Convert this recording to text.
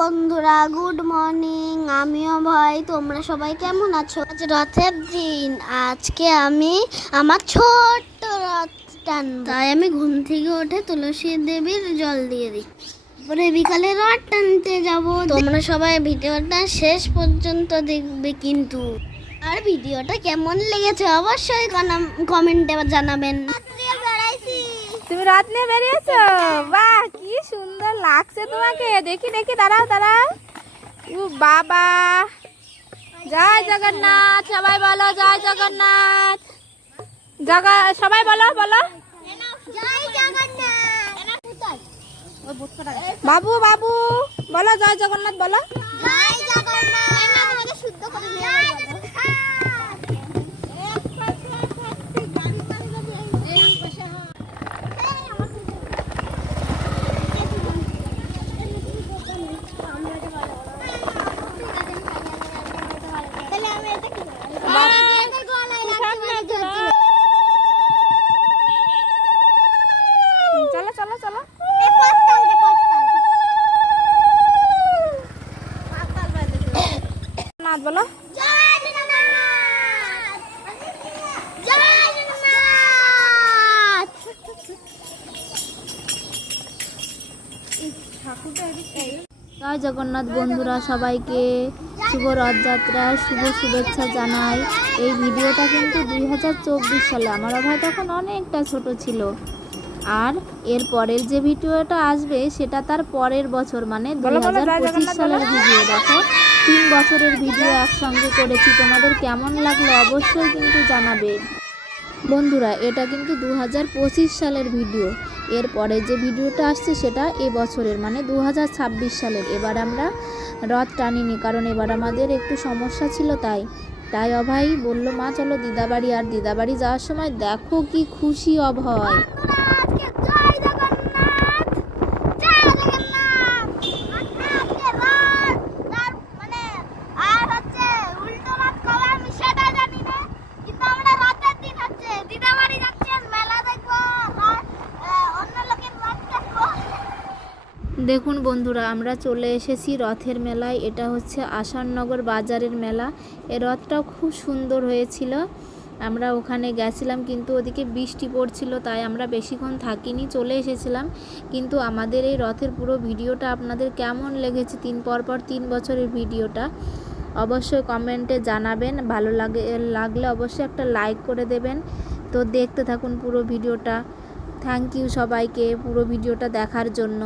বন্ধুরা, good morning. আমিও ভাই, তোমরা সবাই কেমন আছো? আজ রথের দিন। আজকে আমি আমার ছোট্ট রথ টানবো, তাই আমি ঘুম থেকে উঠে তুলসী দেবীর জল দিয়ে দিই। পরে বিকালে রথ টানতে যাব। তোমরা সবাই ভিডিওটা শেষ পর্যন্ত দেখবে কিন্তু। আর ভিডিওটা কেমন লেগেছে অবশ্যই কমেন্টে জানাবেন। তুমি রথ নিয়ে বেরিয়েছো? বাহ, কি সুন্দর লাগছে তোমাকে। দেখি দেখি, দাঁড়াও দাঁড়াও। বাবা, জয় জগন্নাথ। সবাই বলো জয় জগন্নাথ। সবাই বলো বলো জয় জগন্নাথ। বাবু বাবু বলো জয় জগন্নাথ, বলো জয় জগন্নাথ। শুদ্ধ করে চলো চলো চলো। নাথ বলো জয় জগন্নাথ। বন্ধুরা, সবাইকে শুভ রথযাত্রার শুভ শুভেচ্ছা জানাই। এই ভিডিওটা কিন্তু 2024 সালে, আমার ভাই তখন অনেকটা ছোট ছিল। আর এর পরের যে ভিডিওটা আসবে সেটা তার পরের বছর, মানে 2025 সালের ভিডিও। দেখো, 3 বছরের ভিডিও একসঙ্গে করেছি। তোমাদের কেমন লাগলো অবশ্যই কিন্তু জানাবে। বন্ধুরা, এটা কিন্তু 2025 সালের ভিডিও। এরপরে যে ভিডিওটা আসছে সেটা এবছরের, মানে 2026 সালের। এবার আমরা রথ টানিনি, কারণ এবার আমাদের একটু সমস্যা ছিল। তাই অভয় বলল, মা চলো দিদাবাড়ি। আর দিদাবাড়ি যাওয়ার সময় দেখো কি খুশি অভয়। দেখুন বন্ধুরা, আমরা চলে এসেছি রথের মেলায়। এটা হচ্ছে আসাননগর বাজারের মেলা। এই রথটাও খুব সুন্দর হয়েছিল। আমরা ওখানে গেছিলাম, কিন্তু ওদিকে বৃষ্টি পড়ছিল, তাই আমরা বেশিক্ষণ থাকিনি, চলে এসেছিলাম। কিন্তু আমাদের এই রথের পুরো ভিডিওটা আপনাদের কেমন লেগেছে, 3 বছরের ভিডিওটা অবশ্যই কমেন্টে জানাবেন। ভালো লাগলে অবশ্যই একটা লাইক করে দেবেন। তো দেখতে থাকুন পুরো ভিডিওটা। থ্যাংক ইউ সবাইকে পুরো ভিডিওটা দেখার জন্য।